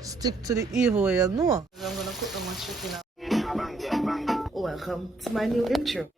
Stick to the evil way, you know. I'm gonna cook them my chicken now. Welcome to my new intro.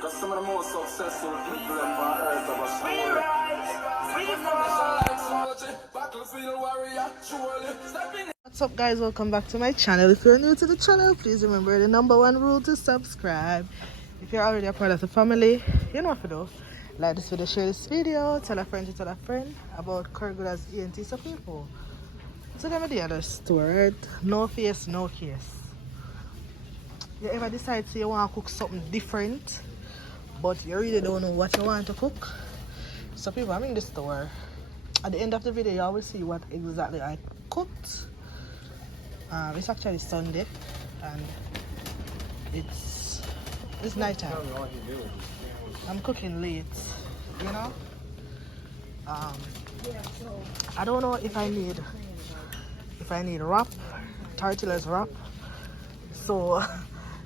Cause some of the most successful people on earth of us What's up, guys? Welcome back to my channel. If you're new to the channel, please remember the #1 rule to subscribe. If you're already a part of the family, you know what to do. Like this video, share this video, tell a friend to tell a friend about Kurgula's ENT so people. So let me the other story, right? No face, no case. You ever decide to you want to cook something different, but you really don't know what you want to cook? So people, I'm in the store. At the end of the video, you always see what exactly I cooked. It's actually Sunday, and it's night time. I'm cooking late, you know. I don't know if I need wrap, tortillas wrap. So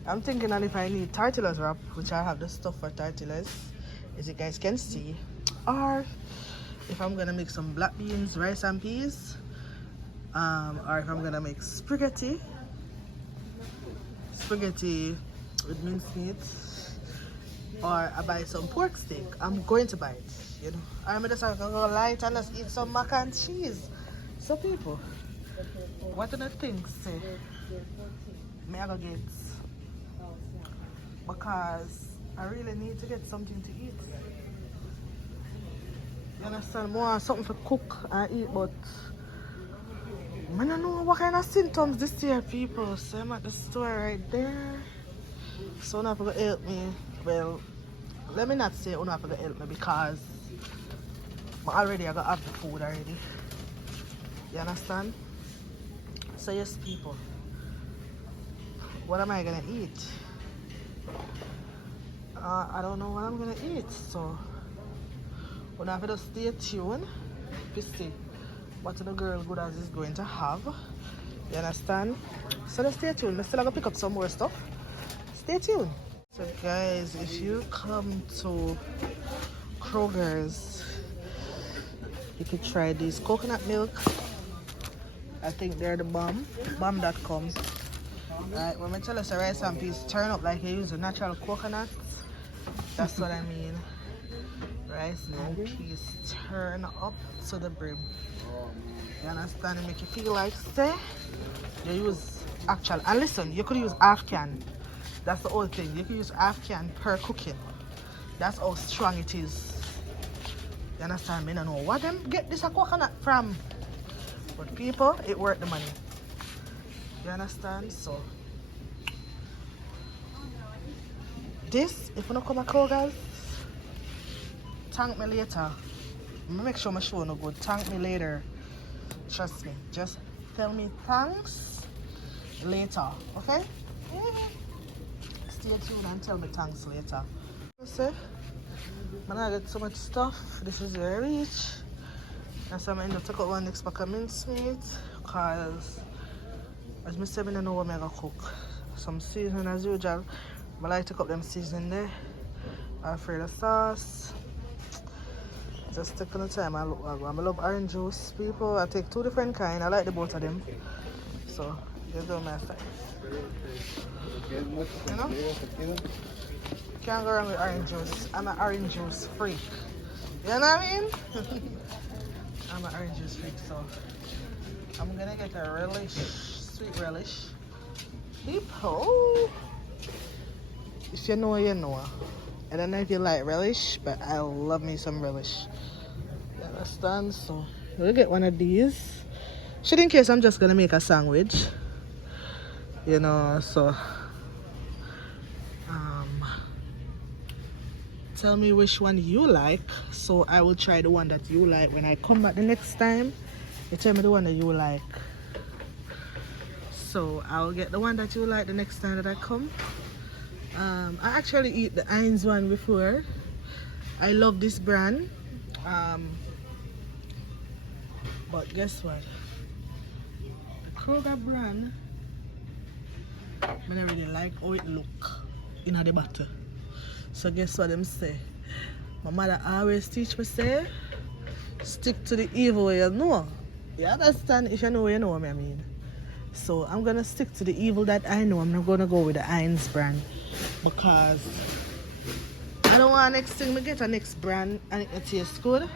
I'm thinking that if I need tortillas wrap, which I have the stuff for tortillas, as you guys can see, or if I'm gonna make some black beans, rice and peas, or if I'm gonna make spaghetti with minced meat, or I buy some pork steak. I'm going to buy it, you know. I'm just gonna go light and just eat some mac and cheese. So people, what do you think? Say, may I go get? Because I really need to get something to eat. You understand? More something to cook and eat, but I don't know what kind of symptoms this year, people. So I'm at the store right there. So you're not going to help me. Well, let me not say you're not going to help me because I got have the food already. You understand? So yes, people. What am I going to eat? I don't know what I'm gonna eat, so we'll have to stay tuned to see what the girl good as is going to have. You understand? So let's stay tuned. Let's still have to pick up some more stuff. Stay tuned. So guys, if you come to Kroger's, you could try these coconut milk. I think they're the bomb.com. Right, when I tell us the rice and peas turn up like you use a natural coconut, that's what I mean. Rice and peas turn up to the brim. You understand? It make you feel like say you use actual. And listen, you could use half can. That's the whole thing. You could use half can per cooking. That's how strong it is. You understand? I don't know what them get this a coconut from. But people, it worth the money. You understand? So this, if you don't come across, guys, thank me later. Make sure my show no good. Thank me later. Trust me. Just tell me thanks later. Okay? Stay tuned and tell me thanks later. You see? Man, I get so much stuff. This is where I reach. That's why I'm going to take out one next pack of mincemeat. Because as I said, I don't know what I'm going to cook. Some seasoning as usual. I like to cook them seasoning there. Alfredo sauce. Just taking the time. I love orange juice, people. I take 2 different kinds. I like the both of them. So, just do my style. You know? Can't go wrong with orange juice. I'm an orange juice freak. You know what I mean? I'm an orange juice freak, so I'm gonna get a relish, sweet relish. People, if you know, you know. I don't know if you like relish, but I love me some relish. You understand? So we'll get one of these. Just in case I'm just gonna make a sandwich. You know, so tell me which one you like, so I will try the one that you like. When I come back the next time, you tell me the one that you like. So I'll get the one that you like the next time that I come. I actually eat the Heinz one before. I love this brand. But guess what? The Kroger brand, I don't really like how it look in the bottle. So guess what them say? My mother always teach me say, stick to the evil way you know. You understand? If you know, you know what I mean. So I'm gonna stick to the evil that I know. I'm not gonna go with the Heinz brand because I don't want next thing to get a next brand and it tastes good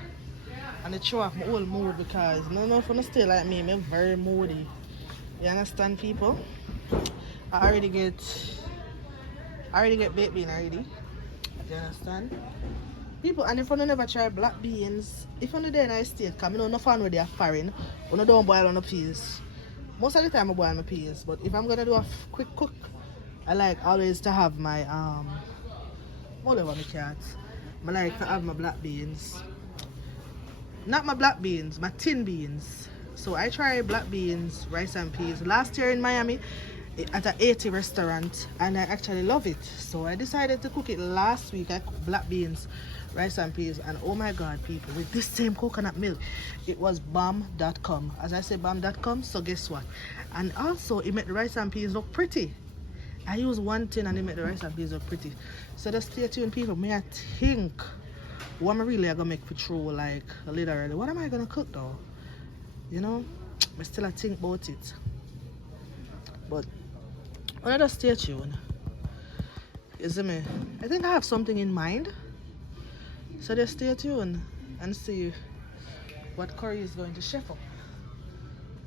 and it show off my whole mood because I don't know if you stay like me, I'm very moody. You understand, people? I already get baked bean already. You understand? People, and if you never try black beans, if you're there in the state, because I know no fun with they are foreign, you don't boil on the peas. Most of the time I boil my peas, but if I'm gonna do a quick cook, I like always to have my whatever my cat. I like to have my black beans. Not my black beans, my tin beans. So I try black beans, rice and peas last year in Miami at an 80 restaurant and I actually love it. So I decided to cook it last week. I cooked black beans, rice and peas, and oh my god, people, with this same coconut milk, it was bomb.com. As I say bomb.com, so guess what? And also it made the rice and peas look pretty. I use one tin and it made the rice and peas look pretty. So just stay tuned, people. May I think what am I really gonna make for true, like literally what am I gonna cook though? You know, I still think about it. But when I just stay tuned, you see me? I think I have something in mind. So just stay tuned and see what curry is going to chef up.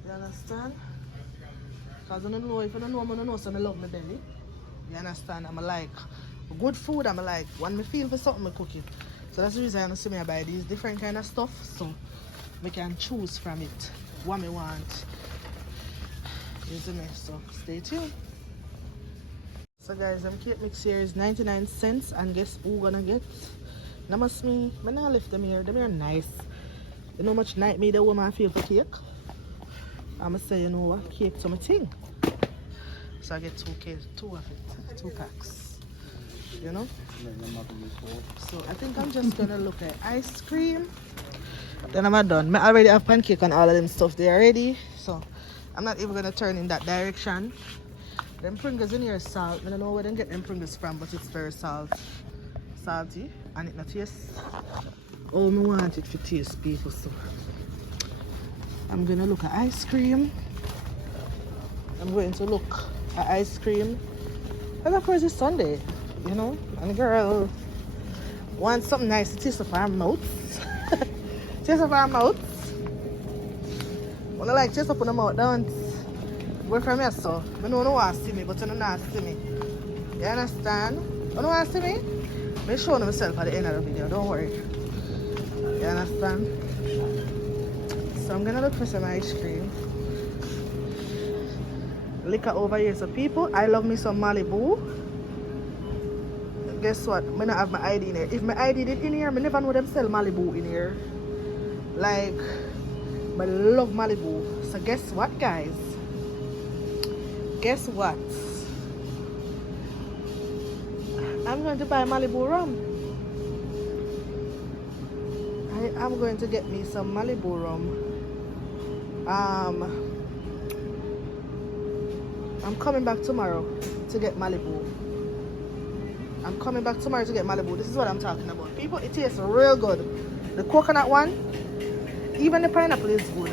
You understand? Because I don't know, if I don't know, I don't know, so I love my belly. You understand? I'm like good food, I'm like when I feel for something I cook it. So that's the reason I see me buy these different kind of stuff so I can choose from it what I want. You see me? So stay tuned. So guys, them cake mix here is 99 cents and guess who gonna get? Namas me, I not left them here nice. You know how much night me the woman feel for cake? I'ma say you know what, cake to my thing. So I get two of it, 2 packs. You know? So I think I'm just gonna look at ice cream. Then I'm done. I already have pancake and all of them stuff there already. So I'm not even gonna turn in that direction. Them Pringles in here salt. I don't know where they get them Pringles from, but it's very salty and it not taste. Oh, I want it to taste, people. So I'm gonna look at ice cream. I'm going to look at ice cream. And of course it's Sunday, you know, and the girl wants something nice to taste of her mouth. Taste of our mouth. When I like taste up on the mouth, don't work from here, so I know you want to see me, but you don't want to see me. You understand? You don't want to see me? I'll show myself at the end of the video, don't worry. You understand? So I'm gonna look for some ice cream. Liquor over here, so people, I love me some Malibu. Guess what? I don't have my ID in here. If my ID did in here, I never know them sell Malibu in here. Like, but I love Malibu. So guess what, guys? Guess what? I'm going to buy Malibu Rum. I am going to get me some Malibu Rum. I'm coming back tomorrow to get Malibu. I'm coming back tomorrow to get Malibu. This is what I'm talking about. People, it tastes real good. The coconut one, even the pineapple is good.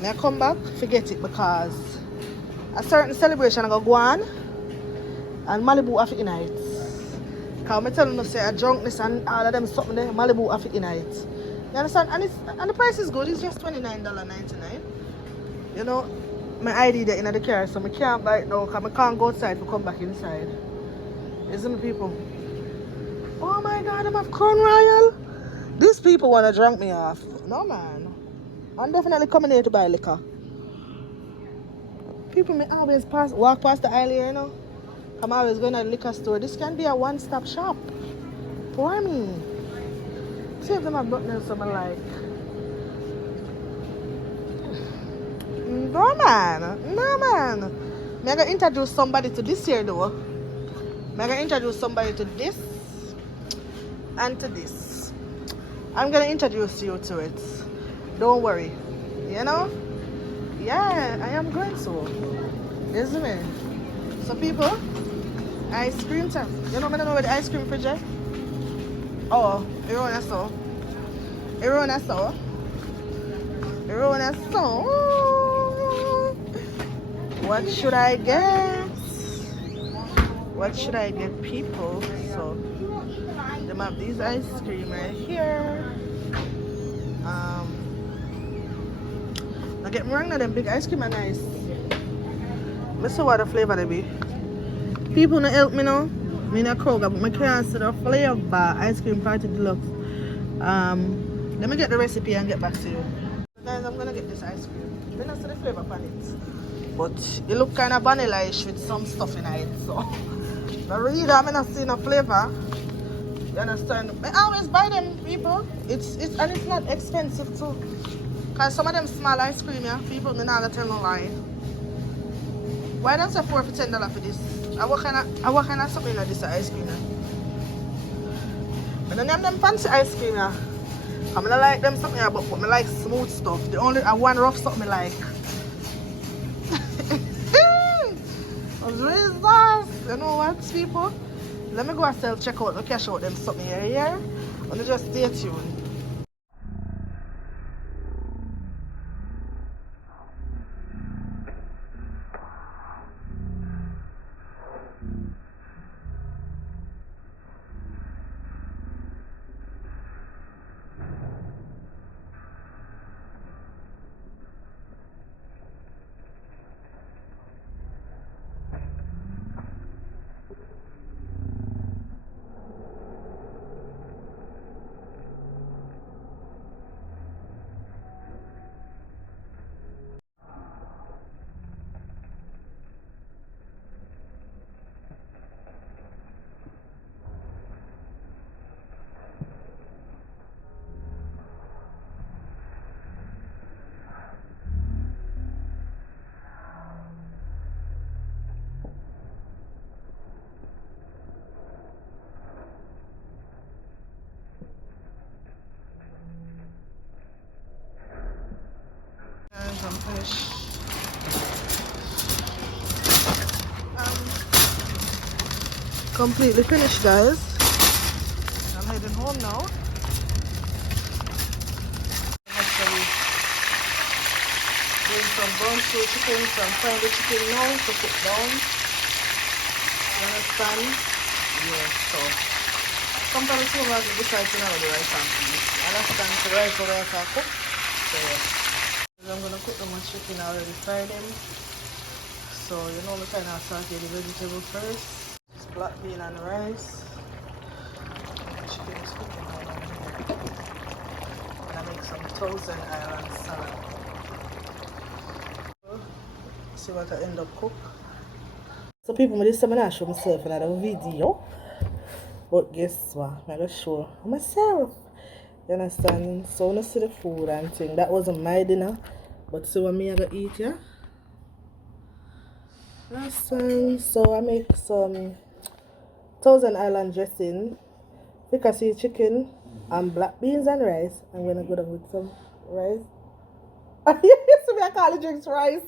When I come back, forget it because a certain celebration I go on and Malibu have it in it. Because I'm telling you, say a drunkenness and all of them something there, Malibu have it in it. You understand? And the price is good. It's just $29.99. You know, my ID there in the car, so I can't buy it now because I can't go outside to come back inside. Isn't it, people? Oh my god, I'm at Crown Royal. These people want to drink me off. No, man. I'm definitely coming here to buy liquor. People may always walk past the aisle here, you know. I'm always going to the liquor store. This can be a one-stop shop for me. See if them have nothing else I like. No man. No man. I'm gonna introduce somebody to this here though. I'm gonna introduce somebody to this and to this. I'm gonna introduce you to it. Don't worry. You know? Yeah, I am going to. Isn't it? So people, ice cream time. You know, I don't know where the ice cream fridge is. Oh, everyone saw. Everyone saw. Everyone saw. What should I get? What should I get, people? So, they have these ice cream right here. Now get me wrong, now them big ice cream are nice. Let's see what the flavor they be. People no help me now. Me in a Kroger, but I can't see the flavor ice cream party deluxe. Let me get the recipe and get back to you. Guys, I'm gonna get this ice cream. I don't see the flavor on it. But it look kind of vanilla-ish with some stuff in it. So but really I'm not seeing no flavor. You understand? I always buy them, people. It's and it's not expensive too. Cause some of them small ice cream, yeah, people me not gonna tell no lie. Why don't you say $4 for $10 for this? I what kind of something like this ice cream, yeah? But then them fancy ice cream, yeah. I'm gonna like them something, yeah, but I like smooth stuff. The only one rough something I like. Jesus! You know what, people? Let me go and self check out, cash out them something here. And just stay tuned. I'm finished. Completely finished, guys. I'm heading home now. Actually, doing some barbecue chicken, some frying the chicken now to cook down. You understand? Yeah, so sometimes you have to decide to know the rice and peas. You understand? So the rice will also cook. So yeah. I'm gonna cook them on chicken. I already fried them. So you know me kind of saute the vegetable first. It's black bean and rice. Chicken is cooking down on here. And I make some Thousand Island salad. See what I end up cook. So people, this time I not show myself in another video. But guess what? I'm gonna show myself. You understand? So when I see the food and thing, that wasn't my dinner. But see what me I gonna eat, yeah? Last time, so I make some Thousand Island dressing, fricassee chicken, and black beans and rice. I'm gonna go down with some rice. You see me, I call it drinks rice.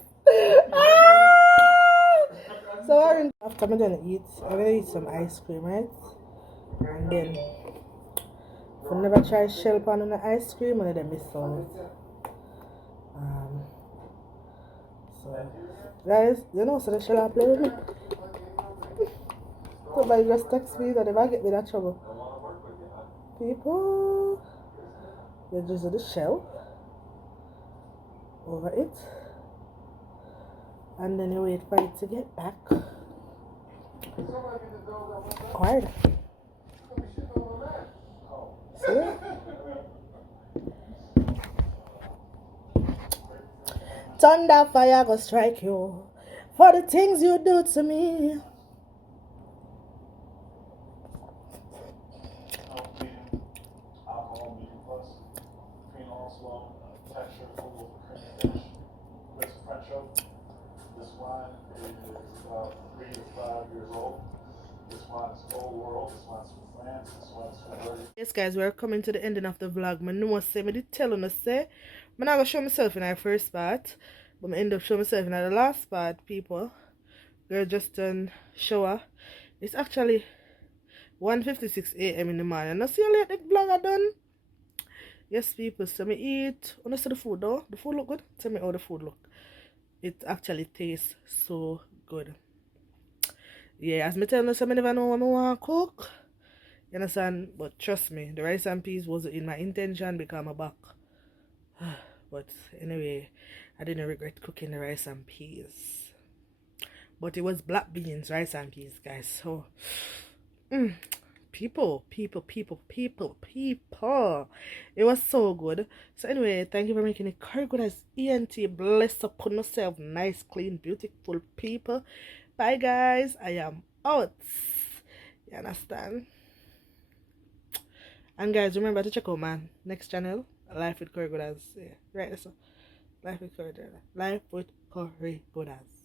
So after I'm gonna eat some ice cream, right? And then if I never try shell pan on the ice cream, and then miss out. So guys, you know, so the shell I play with me. Somebody just text me that if I get me that trouble. People, you just do the shell over it, and then you wait for it to get back. Hard. See? Thunder fire go strike you for the things you do to me. French oak. This one is about 3 to 5 years old. This one's Old World. This one's from France. This one's from Belgium. Yes guys, we're coming to the ending of the vlog. I know say me did tell you say I'm not gonna show myself in our first part, but I end up showing myself in the last part, people. Girl just done shower. It's actually 1:56 a.m. in the morning. Now see how late the vlog are done. Yes people, so me eat. Wanna see the food though? The food look good? Tell me how the food look. It actually tastes so good. Yeah, as me tell you, so I never know what I want to cook. You understand? But trust me, the rice and peas wasn't in my intention because I'm back. But anyway, I didn't regret cooking the rice and peas. But it was black beans, rice and peas, guys. So, people. It was so good. So anyway, thank you for making it very good as ENT. Bless up on yourself. Nice, clean, beautiful people. Bye, guys. I am out. You understand? And guys, remember to check out my next channel, Life with Curry Goodaz. Yeah, right, so Life with Curry Goodaz.